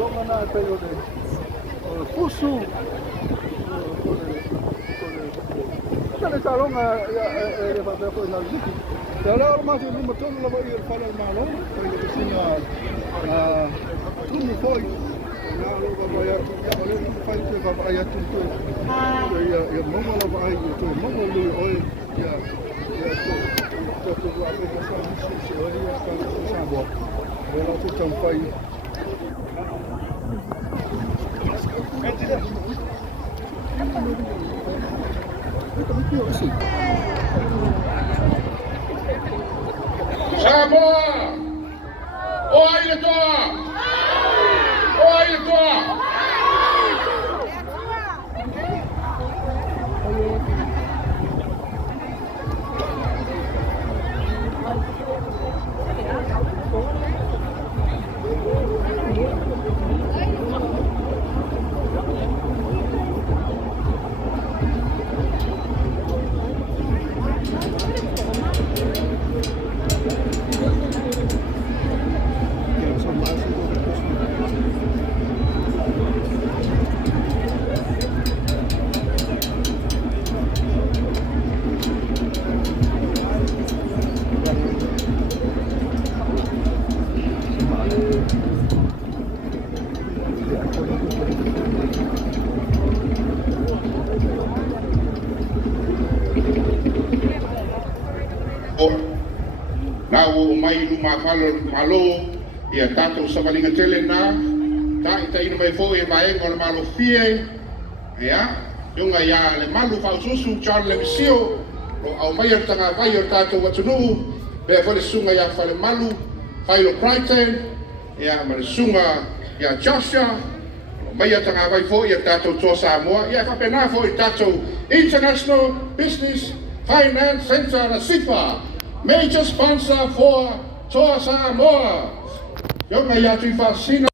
longa na pe o de pusu Kale talonga e fa pe na liki. Ya la ma tu ni motor la vai ir para malo, porque que tinha tudo foi. Na lo vai ya ole fai que vai ya tudo. Ya mo la vai tu mo lu oi ya tu a pe que só se olha ya para se saber. Ela tu tão fai. Samoa! O aile toa! O aile toa! Na o mai luma malo ia tato savalinga tele na ta ina mai fo e mai ngol malo fie ya yunga ya le malu fa susu charle misio o au mai tanga vai o tato watunu be fo le sunga ya fa le malu failo Crichton ya ma le sunga ya Joshua o mai tanga vai fo ia tato to Samoa ia fa pena fo i tato International Business Finance Center na SIFA major sponsor for Toa Samoa. Yung nga yatu i fascina